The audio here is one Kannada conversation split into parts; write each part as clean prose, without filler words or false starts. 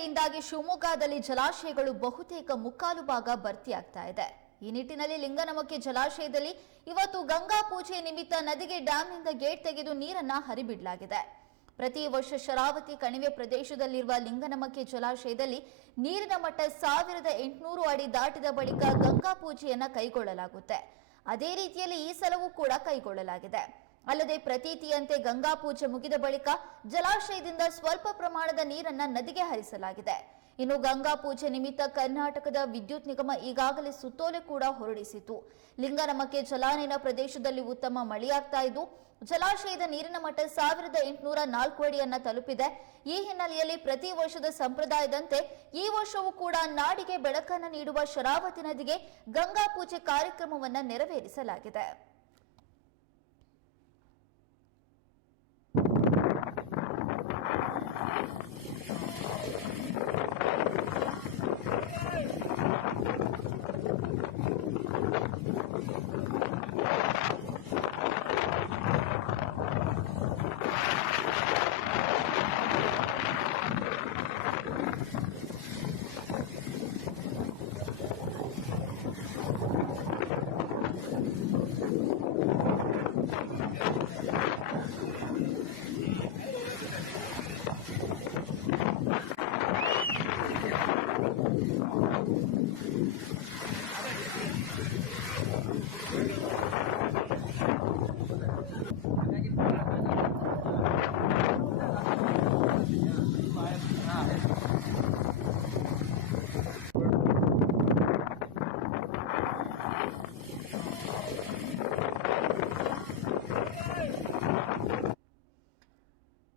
ಮಳೆಯಿಂದಾಗಿ ಶಿವಮೊಗ್ಗದಲ್ಲಿ ಜಲಾಶಯಗಳು ಬಹುತೇಕ ಮುಕ್ಕಾಲು ಭಾಗ ಭರ್ತಿಯಾಗ್ತಾ ಇದೆ. ಈ ನಿಟ್ಟಿನಲ್ಲಿ ಲಿಂಗನಮಕ್ಕಿ ಜಲಾಶಯದಲ್ಲಿ ಇವತ್ತು ಗಂಗಾ ಪೂಜೆ ನಿಮಿತ್ತ ನದಿಗೆ ಡ್ಯಾಂನಿಂದ ಗೇಟ್ ತೆಗೆದು ನೀರನ್ನ ಹರಿಬಿಡಲಾಗಿದೆ. ಪ್ರತಿ ವರ್ಷ ಶರಾವತಿ ಕಣಿವೆ ಪ್ರದೇಶದಲ್ಲಿರುವ ಲಿಂಗನಮಕ್ಕಿ ಜಲಾಶಯದಲ್ಲಿ ನೀರಿನ ಮಟ್ಟ 1800 ಅಡಿ ದಾಟಿದ ಬಳಿಕ ಗಂಗಾ ಪೂಜೆಯನ್ನ ಕೈಗೊಳ್ಳಲಾಗುತ್ತೆ. ಅದೇ ರೀತಿಯಲ್ಲಿ ಈ ಸಲವೂ ಕೂಡ ಕೈಗೊಳ್ಳಲಾಗಿದೆ. ಅಲ್ಲದೆ ಪ್ರತೀತಿಯಂತೆ ಗಂಗಾ ಪೂಜೆ ಮುಗಿದ ಬಳಿಕ ಜಲಾಶಯದಿಂದ ಸ್ವಲ್ಪ ಪ್ರಮಾಣದ ನೀರನ್ನ ನದಿಗೆ ಹರಿಸಲಾಗಿದೆ. ಇನ್ನು ಗಂಗಾ ಪೂಜೆ ನಿಮಿತ್ತ ಕರ್ನಾಟಕದ ವಿದ್ಯುತ್ ನಿಗಮ ಈಗಾಗಲೇ ಸುತ್ತೋಲೆ ಕೂಡ ಹೊರಡಿಸಿತು. ಲಿಂಗನಮಕ್ಕಿ ಜಲಾನಯನ ಪ್ರದೇಶದಲ್ಲಿ ಉತ್ತಮ ಮಳೆಯಾಗ್ತಾ ಇದ್ದು ಜಲಾಶಯದ ನೀರಿನ ಮಟ್ಟ 1804 ಅಡಿಯನ್ನ ತಲುಪಿದೆ. ಈ ಹಿನ್ನೆಲೆಯಲ್ಲಿ ಪ್ರತಿ ವರ್ಷದ ಸಂಪ್ರದಾಯದಂತೆ ಈ ವರ್ಷವೂ ಕೂಡ ನಾಡಿಗೆ ಬೆಳಕನ್ನು ನೀಡುವ ಶರಾವತಿ ನದಿಗೆ ಗಂಗಾ ಪೂಜೆ ಕಾರ್ಯಕ್ರಮವನ್ನ ನೆರವೇರಿಸಲಾಗಿದೆ.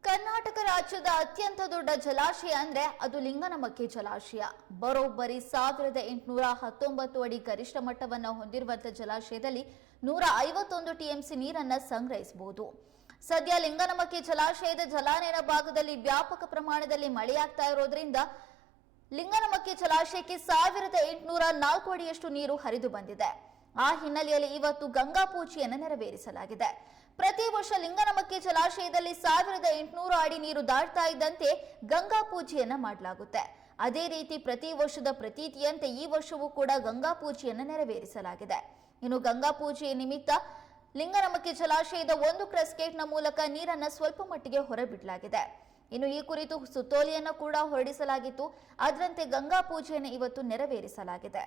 ಕರ್ನಾಟಕ ರಾಜ್ಯದ ಅತ್ಯಂತ ದೊಡ್ಡ ಜಲಾಶಯ ಅಂದ್ರೆ ಅದು ಲಿಂಗನಮಕ್ಕಿ ಜಲಾಶಯ. ಬರೋಬ್ಬರಿ 1819 ಅಡಿ ಗರಿಷ್ಠ ಮಟ್ಟವನ್ನು ಹೊಂದಿರುವಂತಹ ಜಲಾಶಯದಲ್ಲಿ 151 ಟಿಎಂಸಿ ನೀರನ್ನ ಸಂಗ್ರಹಿಸಬಹುದು. ಸದ್ಯ ಲಿಂಗನಮಕ್ಕಿ ಜಲಾಶಯದ ಜಲಾನಯನ ಭಾಗದಲ್ಲಿ ವ್ಯಾಪಕ ಪ್ರಮಾಣದಲ್ಲಿ ಮಳೆಯಾಗ್ತಾ ಇರೋದ್ರಿಂದ ಲಿಂಗನಮಕ್ಕಿ ಜಲಾಶಯಕ್ಕೆ 1804 ಅಡಿಯಷ್ಟು ನೀರು ಹರಿದು ಬಂದಿದೆ. ಆ ಹಿನ್ನೆಲೆಯಲ್ಲಿ ಇವತ್ತು ಗಂಗಾ ಪೂಜೆಯನ್ನು ನೆರವೇರಿಸಲಾಗಿದೆ. ಪ್ರತಿ ವರ್ಷ ಲಿಂಗನಮಕ್ಕಿ ಜಲಾಶಯದಲ್ಲಿ 1800 ಅಡಿ ನೀರು ದಾಟ್ತಾ ಇದ್ದಂತೆ ಗಂಗಾ ಪೂಜೆಯನ್ನ ಮಾಡಲಾಗುತ್ತೆ. ಅದೇ ರೀತಿ ಪ್ರತಿ ವರ್ಷದ ಪ್ರತೀತಿಯಂತೆ ಈ ವರ್ಷವೂ ಕೂಡ ಗಂಗಾ ಪೂಜೆಯನ್ನು ನೆರವೇರಿಸಲಾಗಿದೆ. ಇನ್ನು ಗಂಗಾ ಪೂಜೆಯ ನಿಮಿತ್ತ ಲಿಂಗನಮಕ್ಕಿ ಜಲಾಶಯದ ಒಂದು ಕ್ರಸ್ಟ್ ಗೇಟ್ನ ಮೂಲಕ ನೀರನ್ನ ಸ್ವಲ್ಪ ಮಟ್ಟಿಗೆ ಹೊರಬಿಡಲಾಗಿದೆ. ಇನ್ನು ಈ ಕುರಿತು ಸುತ್ತೋಲೆಯನ್ನು ಕೂಡ ಹೊರಡಿಸಲಾಗಿತ್ತು. ಅದರಂತೆ ಗಂಗಾ ಪೂಜೆಯನ್ನು ಇವತ್ತು ನೆರವೇರಿಸಲಾಗಿದೆ.